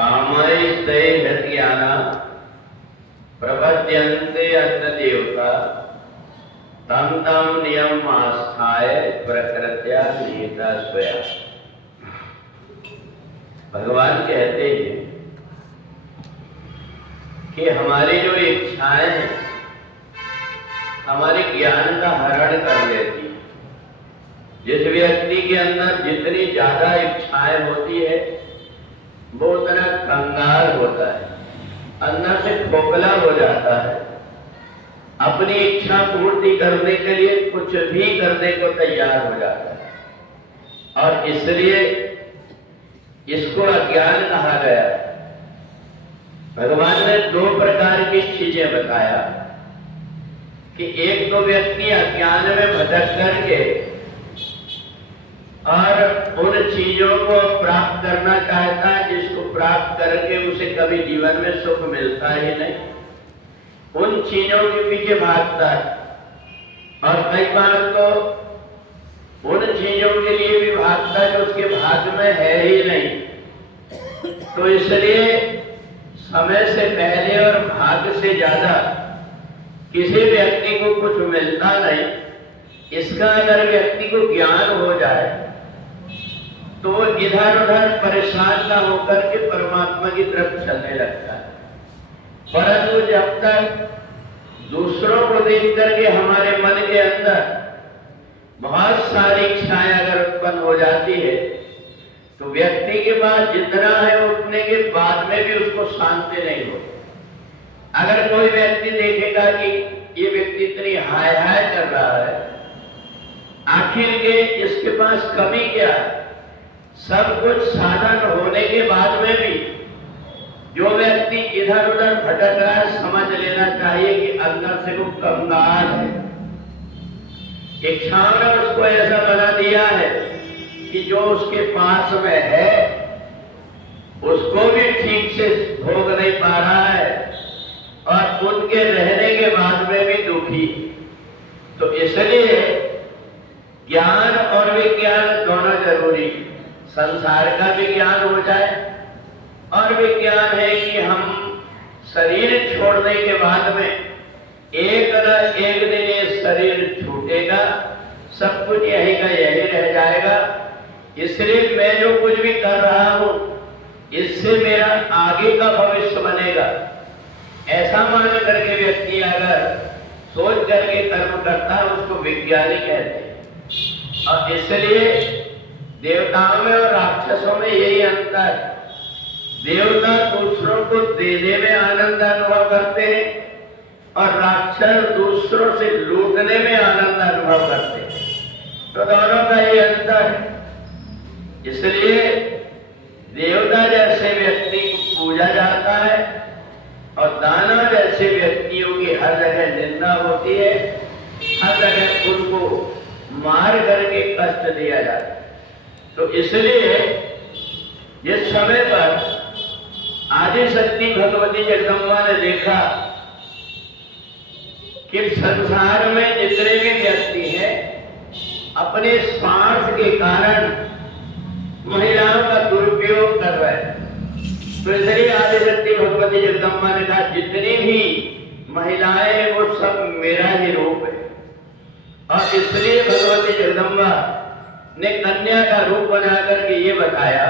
कामैस्ते हृदयाना प्रपद्यन्ते अत्र देवता तम तम नियम आस्थाय प्रकृत्या नियता स्वया। भगवान कहते हैं कि हमारी जो इच्छाएं हैं हमारे ज्ञान का हरण कर लेती है। जिस व्यक्ति के अंदर जितनी ज्यादा इच्छाएं होती है वो उतना कंगाल होता है, अंदर से खोखला हो जाता है, अपनी इच्छा पूर्ति करने के लिए कुछ भी करने को तैयार हो जाता है। और इसलिए इसको अज्ञान कहा गया। भगवान ने दो प्रकार की चीजें बताया कि एक तो व्यक्ति अज्ञान में भटक करके और उन चीजों को प्राप्त करना चाहता है जिसको प्राप्त करके उसे कभी जीवन में सुख मिलता ही नहीं, उन चीजों के पीछे भागता है। और कई बार तो उन चीजों के लिए भी भागता है जो उसके भाग्य में है ही नहीं। तो इसलिए समय से पहले और भाग्य से ज्यादा किसी व्यक्ति को कुछ मिलता नहीं। इसका अगर व्यक्ति को ज्ञान हो जाए तो वो इधर उधर परेशान ना होकर के परमात्मा की तरफ चलने लगता है। परंतु जब तक दूसरों को देख करके हमारे मन के अंदर बहुत सारी इच्छाएं अगर उत्पन्न हो जाती है तो व्यक्ति के पास जितना है उतने के बाद में भी उसको शांति नहीं होती। अगर कोई व्यक्ति देखेगा कि ये व्यक्ति इतनी हाय हाय कर रहा है, आखिर के इसके पास कमी क्या है? सब कुछ साधन होने के बाद में भी जो व्यक्ति इधर उधर भटक रहा है समझ लेना चाहिए कि अंदर से वो कंगाल है। इच्छाओं ने उसको ऐसा बना दिया है कि जो उसके पास में है उसको भी ठीक से भोग नहीं पा रहा है और उनके रहने के बाद में भी दुखी। तो इसलिए ज्ञान और विज्ञान दोनों जरूरी। संसार का भी ज्ञान हो जाए और विज्ञान है कि हम शरीर छोड़ने के बाद में एक न एक दिन ये शरीर छूटेगा, सब कुछ यही का यही रह जाएगा। इसलिए मैं जो कुछ भी कर रहा हूं इससे मेरा आगे का भविष्य बनेगा, ऐसा मान करके व्यक्ति अगर सोच करके कर्म करता है उसको विज्ञानी कहते हैं। और इसलिए देवताओं में और राक्षसों में यही अंतर। देवता दूसरों को देने में आनंद अनुभव करते हैं और राक्षस दूसरों से लूटने में आनंद अनुभव करते हैं। तो दोनों का ये अंतर है। इसलिए देवता जैसे व्यक्ति को पूजा जाता है और दानव जैसे व्यक्तियों की हर जगह निंदा होती है, हर जगह उनको मार करके कष्ट दिया जाता है। तो इसलिए जिस समय पर आदिशक्ति भगवती जगदम्बा ने देखा कि संसार में जितने भी व्यक्ति हैं अपने स्वार्थ के कारण महिलाओं का दुरुपयोग कर रहे हैं, तो इसलिए आदिशक्ति भगवती जगदम्बा ने कहा जितनी भी महिलाएं हैं वो सब मेरा ही रूप है। और इसलिए भगवती जगदम्बा ने कन्या का रूप बना करके ये बताया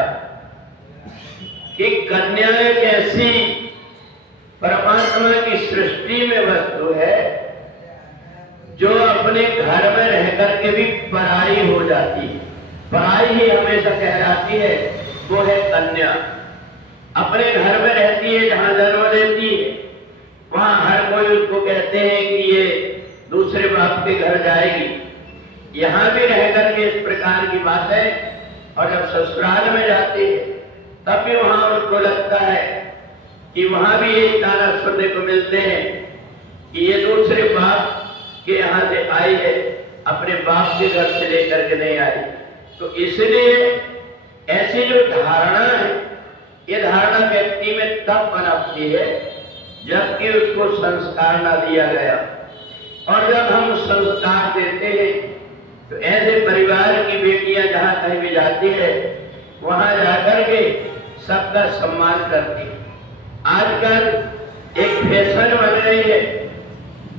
कि कन्या एक ऐसी परमात्मा की सृष्टि में वस्तु है जो अपने घर में रह करके भी पराई हो जाती है। पराई ही हमेशा कहलाती है, वो है कन्या। अपने घर में रहती है, जहां जन्म लेती है वहां हर कोई उसको कहते हैं कि ये दूसरे बाप के घर जाएगी। यहां भी रह करके इस प्रकार की बात है। और जब ससुराल में जाती है तब भी वहां उसको लगता है कि वहां भी यही ताना सुनने को मिलते हैं कि ये दूसरे बाप के यहाँ से आई है, अपने बाप के घर से लेकर के नहीं आई। तो इसलिए ऐसी जो धारणा है, ये धारणा व्यक्ति में तब पनपती है जबकि उसको संस्कार ना दिया गया। और जब हम संस्कार देते हैं तो ऐसे परिवार की बेटियां जहां कहीं भी जाती है वहां जाकर के सबका सम्मान करती है। आजकल एक फैशन बन रही है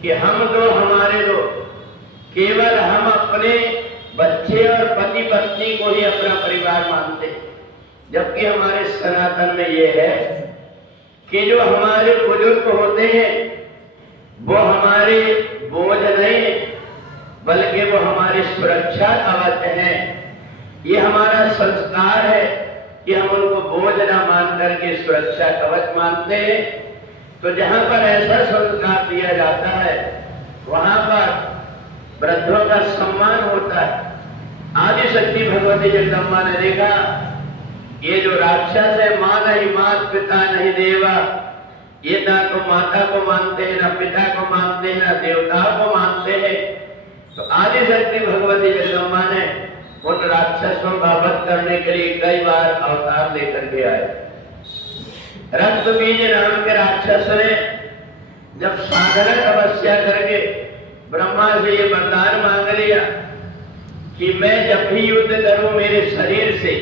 कि हम दो हमारे दो, केवल हम अपने बच्चे और पति पत्नी को ही अपना परिवार मानते हैं, जबकि हमारे सनातन में ये है कि जो हमारे बुजुर्ग होते हैं वो हमारे बोझ नहीं, बल्कि वो हमारी सुरक्षा कवच है। ये हमारा संस्कार है कि हम उनको बोझ ना मान करके सुरक्षा कवच मानते हैं। तो जहां पर ऐसा संस्कार दिया जाता है वहां पर वृद्धों का सम्मान होता है। आदि शक्ति भगवती जगदम्बा ने देखा ये जो राक्षस है, मां नहीं मात पिता नहीं देवा, ये ना तो माता को मानते हैं, ना पिता को मानते हैं, ना देवताओं को मानते हैं। तो आदि शक्ति भगवती जगदम्बा ने उन राक्षसों का वध करने के लिए कई बार अवतार लेकर के आए। रक्तबीज नाम के राक्षस ने जब साधना तपस्या करके ब्रह्मा से ये वरदान मांग लिया कि मैं जब भी युद्ध करूं मेरे शरीर से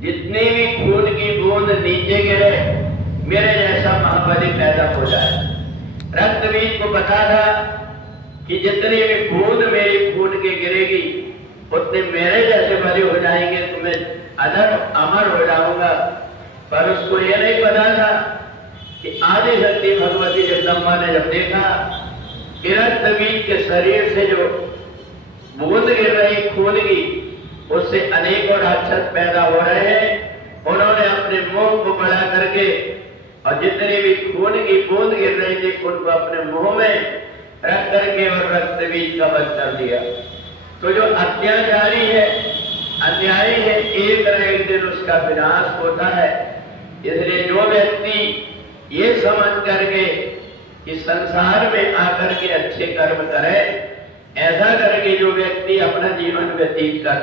जितनी भी खून की बूंद नीचे गिरे मेरे जैसा महाबली पैदा हो जाए। रक्तबीज को पता था कि जितनी भी बूंद मेरी खून के गिरेगी उतने मेरे जैसे बलि हो जाएंगे, तो मैं अमर हो जाऊंगा। पर उसको यह नहीं पता था कि आदि शक्ति भगवती जगदम्बा ने जब देखा कि रक्तबीज के शरीर से जो बूंद गिर रही खून की, उससे अनेकों राक्षस पैदा हो रहे हैं। उन्होंने अपने मुंह को बड़ा करके और जितनी भी खून की बूंद गिर रही थी उनको अपने मुंह में रख करके और रक्तबीज का वध कर दिया। तो जो अत्याचारी है, अन्यायी है, एक न एक दिन उसका विनाश होता है। इसलिए जो व्यक्ति ये समझ करके कि संसार में आकर के अच्छे कर्म करे, ऐसा करके जो व्यक्ति अपना जीवन व्यतीत कर